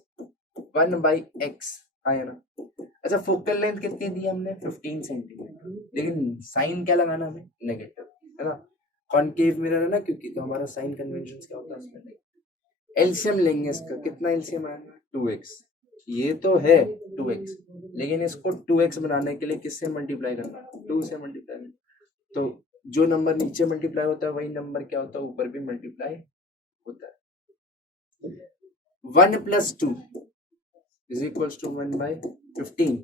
1/x आया ना। अच्छा, फोकल लेंथ कितनी दी हमने, 15 सेंटीमीटर, लेकिन साइन क्या लगाना हमें, नेगेटिव, है ना। कॉनकेव मिरर है ना, क्योंकि तो हमारा साइन कन्वेंशन क्या होता है उसमें नेगेटिव। एलसीएम लेंगे इसका, कितना एलसीएम आएगा, 2x। ये तो है 2x, लेकिन इसको 2x बनाने के लिए किससे मल्टीप्लाई करना, 2 से मल्टीप्लाई करना। तो जो नंबर नीचे मल्टीप्लाई होता है वही नंबर क्या होता है, ऊपर भी मल्टीप्लाई होता है। 1 + 2 इज इक्वल्स टू 1/15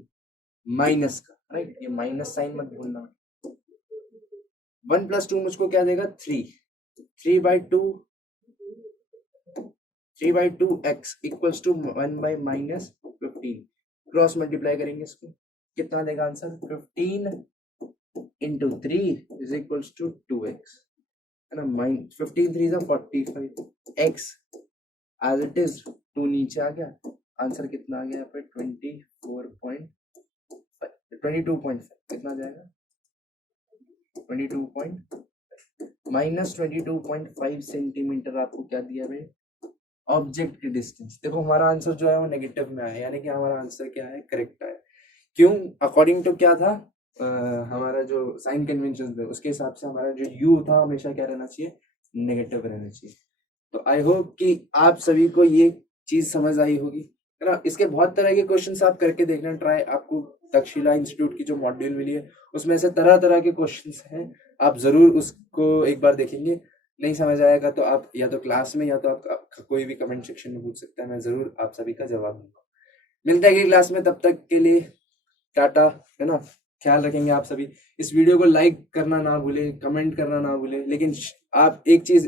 माइनस का, राइट। ये माइनस साइन मत भूलना। 1 + 2 मुझको क्या देगा, 3/2x equals to 1/-15। Cross multiply करेंगे इसको, कितना देगा answer, 15 into 3 is equals to 2x, है ना। 15 3 is 45, x as it is 2 नीचे आ गया, आंसर कितना आ गया यहाँ पे 22.5। कितना जाएगा, 22. -22.5 सेंटीमीटर आपको क्या दिया है, ऑब्जेक्ट की डिस्टेंस। देखो हमारा आंसर जो है वो नेगेटिव में आया, यानी कि हमारा आंसर क्या है, करेक्ट आया। क्यों, अकॉर्डिंग टू क्या था, हमारा जो साइन कन्वेंशन थे उसके हिसाब से हमारा जो यू था हमेशा क्या रहना चाहिए, नेगेटिव रहना चाहिए। तो आई होप कि आप सभी को ये चीज समझ आई होगी, है ना। इसके बहुत तरह के क्वेश्चंस आप करके देखना ट्राई। आपको तक्षशिला इंस्टीट्यूट की जो मॉड्यूल मिली है उसमें से तरह तरह के क्वेश्चंस हैं, आप जरूर उसको एक बार देखेंगे। नहीं समझ आएगा तो आप या तो क्लास में या तो आप कोई भी कमेंट सेक्शन में पूछ सकते हैं, मैं जरूर आप सभी का जवाब दूंगा। मिलते हैं अगली क्लास में, तब तक के लिए टाटा, है ना। ख्याल रखेंगे आप सभी। इस वीडियो को लाइक करना ना भूले, कमेंट करना ना भूले, लेकिन आप एक चीज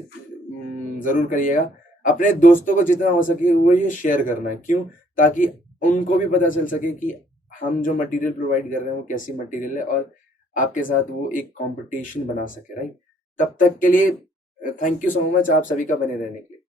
जरूर करिएगा, अपने दोस्तों को जितना हो सके वो ये शेयर करना है। क्यों, ताकि उनको भी पता चल सके कि हम जो मटेरियल प्रोवाइड कर रहे हैं वो कैसी मटेरियल है, और आपके साथ वो एक कंपटीशन बना सके, राइट। तब तक के लिए थैंक यू सो मच आप सभी का बने रहने के लिए।